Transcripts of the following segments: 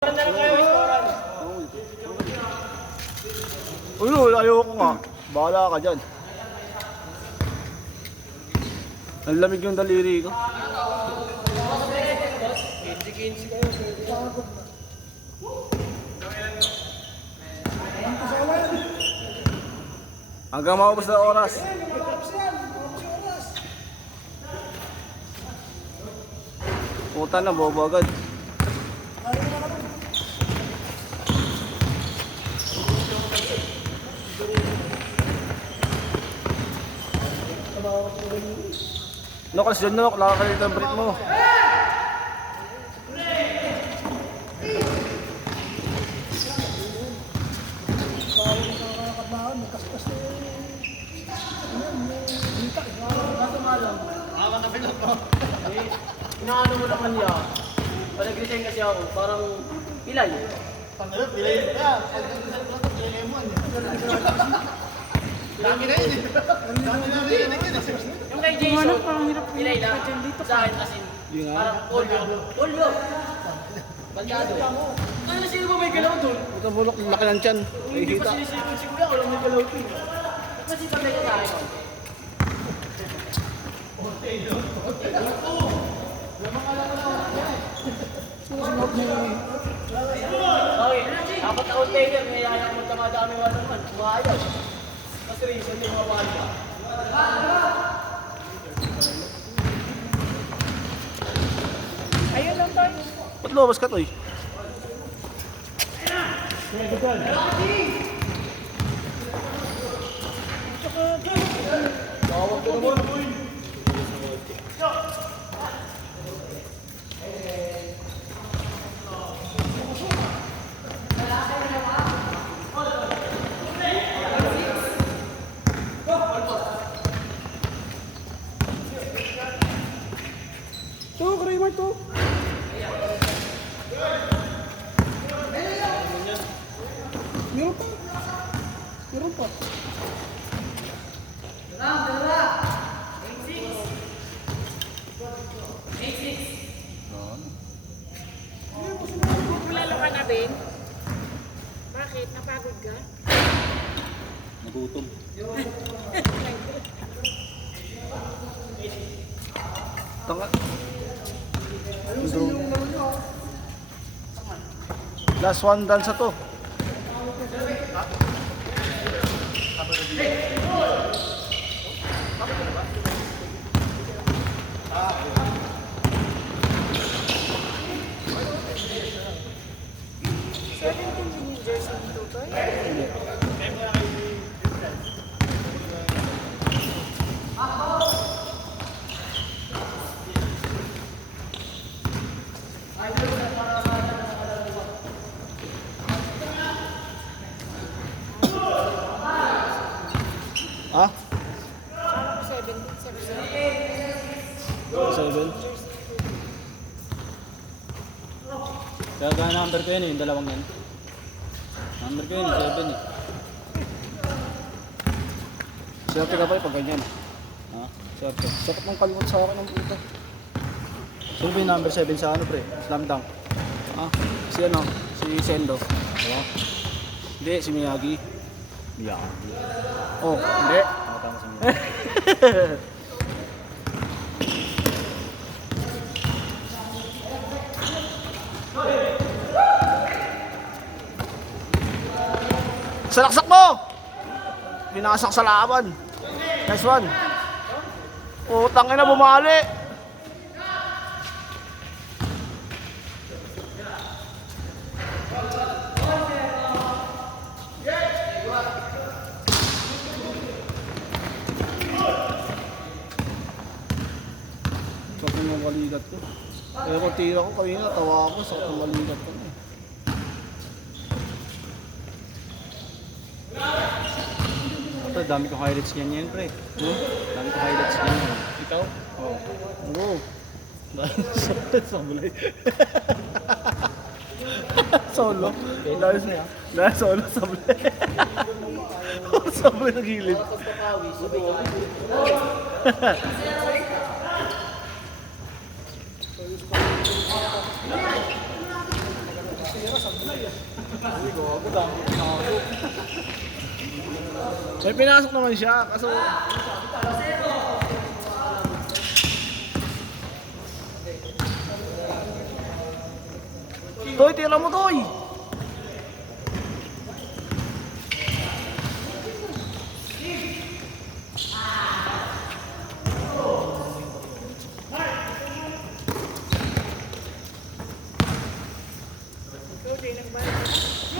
Uy, ayoko nga. Bahala ka dyan. Ang lamig yung daliri ko. Hanggang maubos na oras. Puta na, bobo agad. No, kasi dyan no, nakakalit ang break mo. Inaano mo naman niya. Pag nag-resign kasi ako, parang pilay. Pangalap, pilay ka. Pilay mo. Laki na yun. Yung kay Jason, pilay na. Sa akin kasi, parang polio. Polio! Bandado. Ano sino ba may galaw doon? Ito bulok, laki ng tiyan. Hindi pa sinisikon si Kuya, walang may galaw doon. Kasi pa may kakain ako. Okay, dapat na container, may ayaw mo tamadami wala naman. Umayaw. Kasi reason yung mga bala. Ayun lang tayo. Ba't lumabas ka to eh? Tuh, Kramer tuh. Meron pa. Meron pa. Lalo ka na, Ben? Bakit? Napagod ka? Nagutom. Tanga. Last one dance to. Ah? 7. 7. Kaya number ko yun eh, yung dalawang yan. Number ko yun, 7 eh. Swerte ka pa eh pag ganyan. Ha? Swerte. Sakot mong kalimot sa akin ng puta. Sino ba yung number 7 sa ano pre? Slam dunk. Ha? Si ano? Si Sendo. Diba? Hindi, si Miyagi. Miyagi. Oh, hindi. Tama si Miyagi. Salaksak mo! Binasak sa laban. Nice one. Utang ina bumali. Sakto ng maligat ko. Kaya kung tira ko kanina, tawa ako. Sakto ng maligat ko. Ito, dami kong highlights ganyan, pre. Dami kong highlights ganyan. Ikaw? Oo. Oo. Sablay. Solo. Dahil solo, sablay. Sablay na gilid. Hindi ko, ako dami pinasok. May pinasok naman siya, kaso... Toy, tira mo, Toy!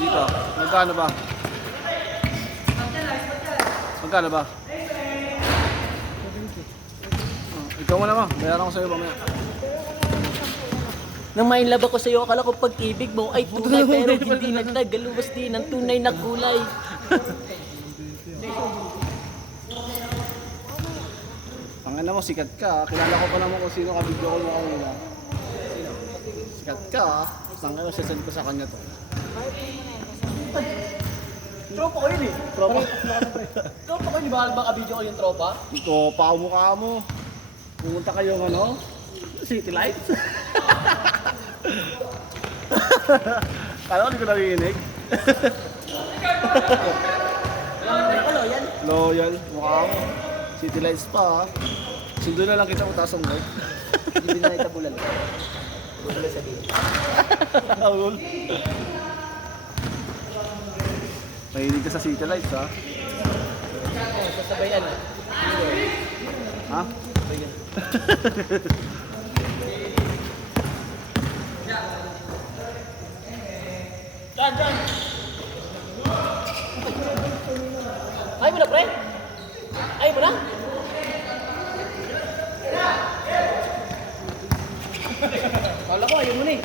Dito, magkano ba? Magkano ba? Ikaw mo naman, bayaran ko sa'yo mamaya. Nang mainlove ako sa'yo, akala ko pag-ibig mo ay tunay pero hindi nagtagaluwas din ng tunay na kulay. Tangina mo, sikat ka. Kilala ko pa naman kung sino ka-video call mo kanina. Sikat ka. Tangina mo, sasend ko sa kanya to. Tropa ko yun eh. Tropa. Tropa ko yun, di ba ka-video ko yung tropa? Ito, pa mukha mo. Pumunta kayong ano? City Lights. Kala ko hindi ko narinig. Loyal. Loyal, mukha mo. City Lights pa. Sundo na lang kita utasong mo. Hindi na itabulan. Bulan sa din. Awol. Mahilig ka sa City Lights, ha? Sasabayan. Ha? Sasabayan. Diyan! Ayaw mo na, pre? Ayaw mo na? Kala ko, ayaw mo na eh.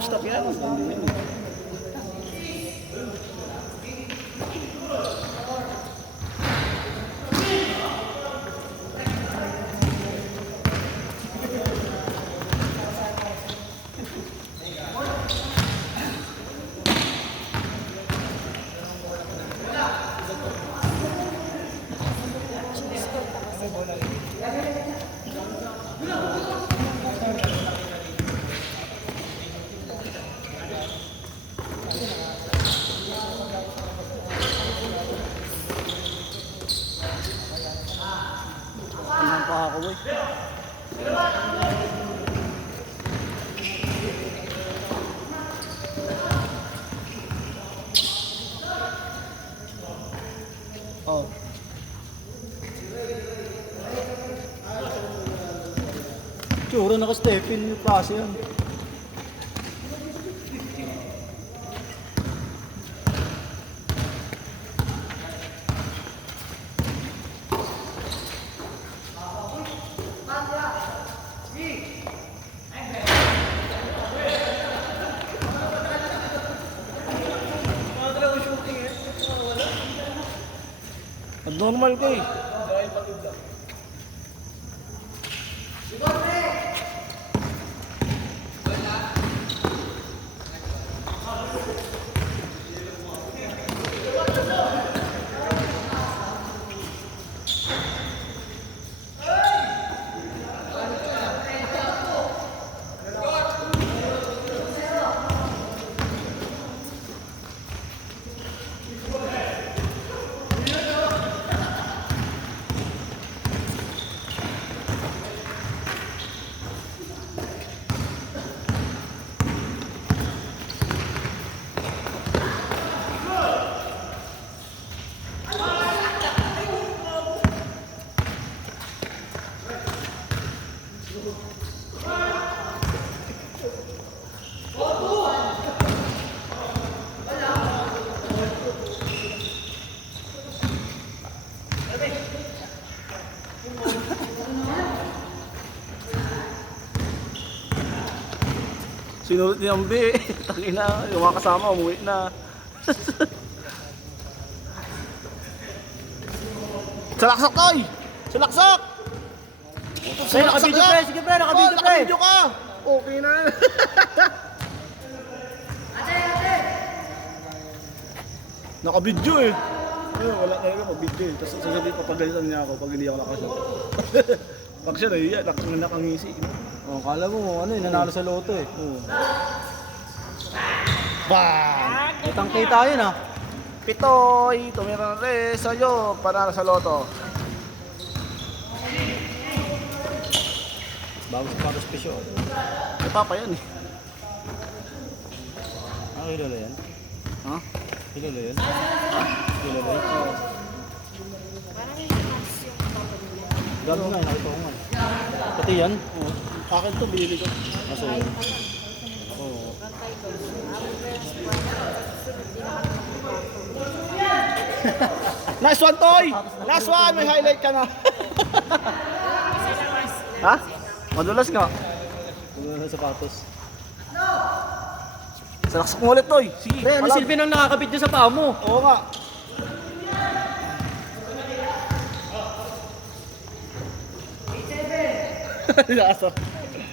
Stop yan. Hindi yun. Anong pa ako, boy? Oh. Tsura naka-Stephen yung klase yan. Abnormal ka eh. Sinulot ni Ambi. Tangina, yung mga kasama umuwi na. Salaksak toy! Salaksak! Pre, nakabidyo pre. Sige pre, nakabidyo pre. Nakabidyo ka! Okay na. Nakabidyo eh. Ayun, wala talaga pag-video eh. Tapos sasabihin papagalitan niya ako pag hindi ako nakashot. Pag siya nahiya, nakangisi. Oh, kala mo ano, nanalo sa loto eh. Oo. Bang! Kitang-kita yun ah. Pitoy, tumira na rin sa'yo, panalo sa loto. Bago special. May papa yan eh. Ah, kilala yan? Ha? Kilala yan? Kilala yan? Parang yung mas yung papa nila. Gabi nga, nakita ko nga. Pati yan? Oo. Akin to, binili ko. Aso yun? Oo. Bantay ko. Susunod din ako ng Nice one, Toy! Last one! May highlight ka na. Ha? Madulas nga. Kung ano sapatos. Salaksak mo ulit, Toy. Sige, Pre, ano palag. silbi nang nakakabit dyan sa paa mo? Oo nga. Nasa.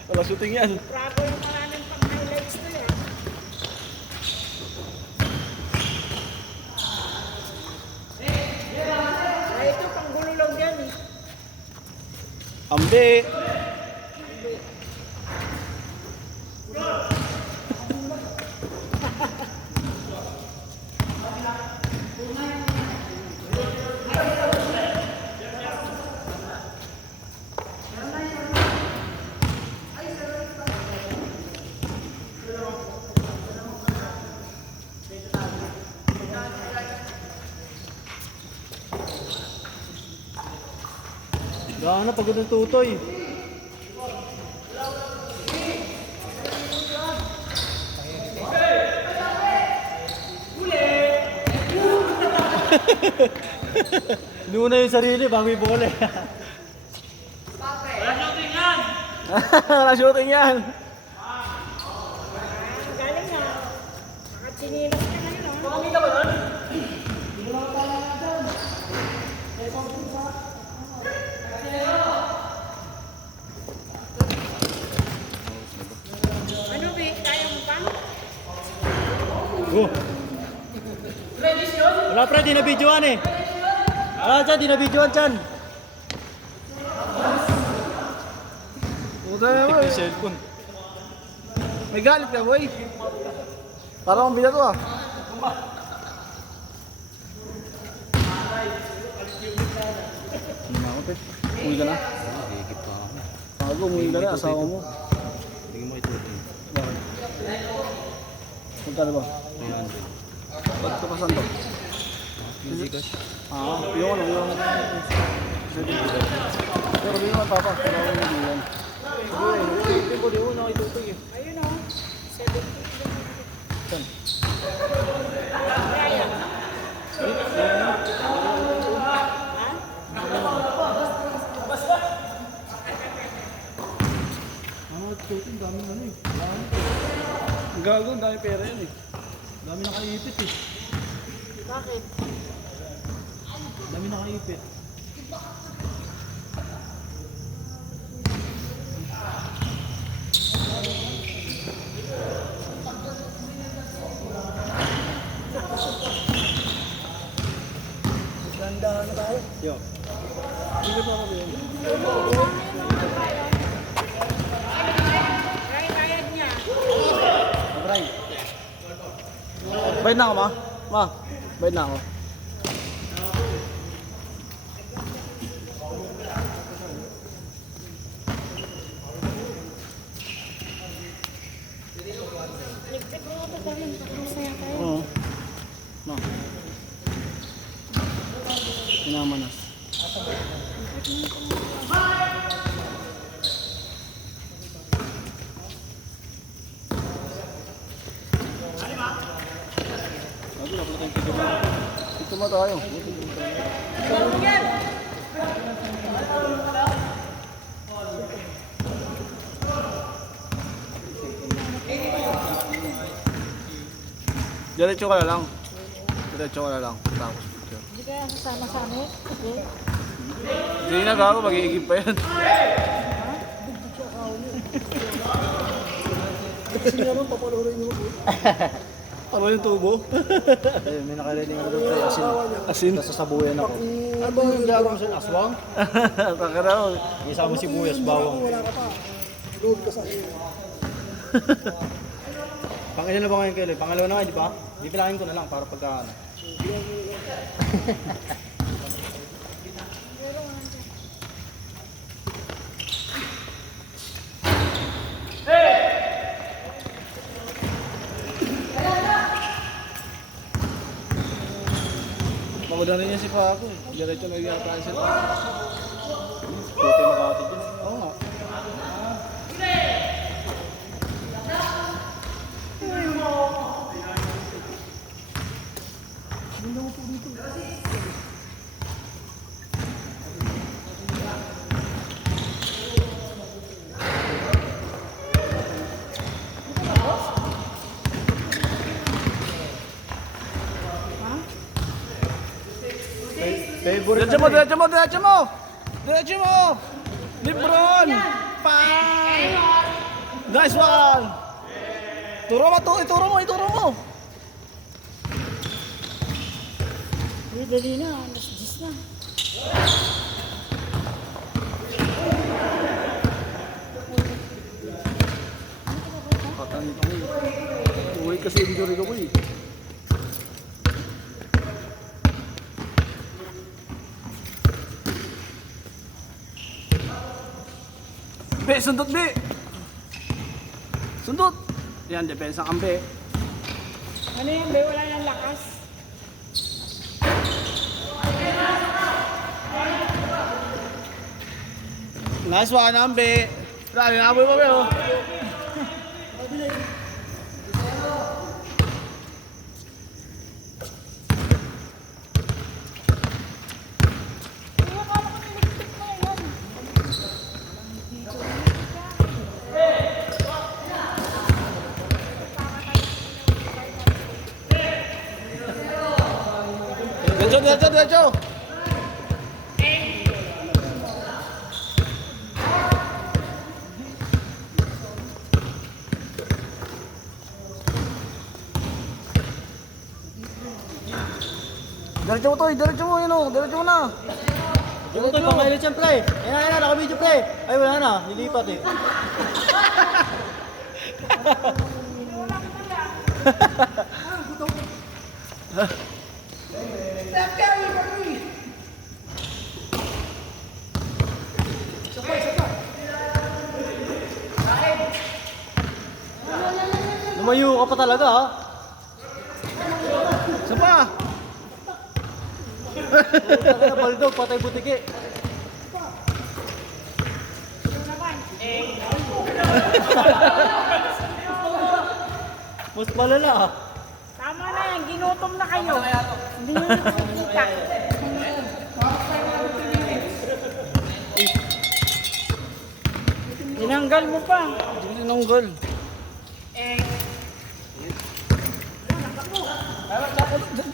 Wala shooting yan. Bravo yung maraming pang-highlights to eh. Ay, ito pang-gulo lang yan eh. Ambi. Gano'n, pagod ng tutoy. Luna yung sarili bago yung bola. Wala shooting yan. Ang galing na. Makatsinilas ka ngayon ah. Makamita ba nun? Ano ba? Kaya mo pa? Go! Wala pre, di na videoan eh. Wala dyan, di na videoan dyan. Puta na mo. Cellphone. May galit ka, boy. Parang ang bila to ah. Hindi na ako, Pep. Umuwi ka na. Bago, umuwi ka na. Asawa mo. Tingin mo ito. Bakit? Magkano ba? 300. Ba't ito pasan to? Ah, yung ano, yung... Pero di naman papa. Pero ako hindi yan. Tingin ko di una kay tutoy eh. Ayun oh. 70. Saan? Kaya. Tutoy, dami ano eh. Ang gago, ang dami pera yan eh. Dami nakaipit eh. Bakit? Dami nakaipit. Ganda na tayo. Yo. Hindi pa ako din. Kaya bayad niya. Matry. Bayad na ako, ma. Ma, bayad na ako. Ligpit mo ito pa rin. Masaya tayo. Oo. Ma. Pinamanas. Sabi na pala tayong tigil. Dito mo tayo. Diretso ka na lang. Diretso ka na lang. Tapos picture. Hindi kaya sasama sa amin? Okay. Hindi na gago, mag-iigib pa yan. Kasi naman, papalurin mo. Ano yung tubo? Ayun, may nakarinig ako doon pre. Asin. Nasasabuyan ako. Ano ba yung Hindi ako sa aswang. Takaraw. Isama sibuyas, bawang. Wala ka pa. Load ka sa akin. Pangilan na ba ngayon kayo? Pangalawa na nga, di ba? Bibilangin ko na lang para pagka ano. Maganda rin yan si Paco eh. Diretso na yung appliance nila. Puti Makati din. Oo nga. Favorite Diretso mo, diretso mo, diretso mo! Diretso mo! Lebron! Nice one! Turo mo, ituro mo, ituro mo! Uy, dali na. Alas 10 na. Patantang eh. Uwi kasi injury ko eh. Be, sundot be! Sundot! Yan, depensa kang be. Ano yan, be? Wala nang lakas. Nice one, Ambe. Dali, naboy mo be oh. Diretso, diretso, diretso! Diretso mo to, diretso mo yun oh, diretso mo na. Yung ito, pangailan siya pre. Ayan na, naka-video pre. Ay, wala na. Nilipat eh. Lumayo ka pa talaga ha. Isa pa! Taka na baldog, patay butiki. Mas malala ah. Tama na yan. Ginutom na kayo. Hindi nyo nakikita. Tinanggal mo pa. Tinanggal.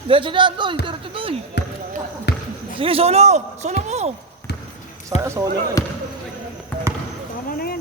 Diretso dyan, doy, diretso doy. Sige, solo! Solo mo! Saya solo eh. Tama na yan.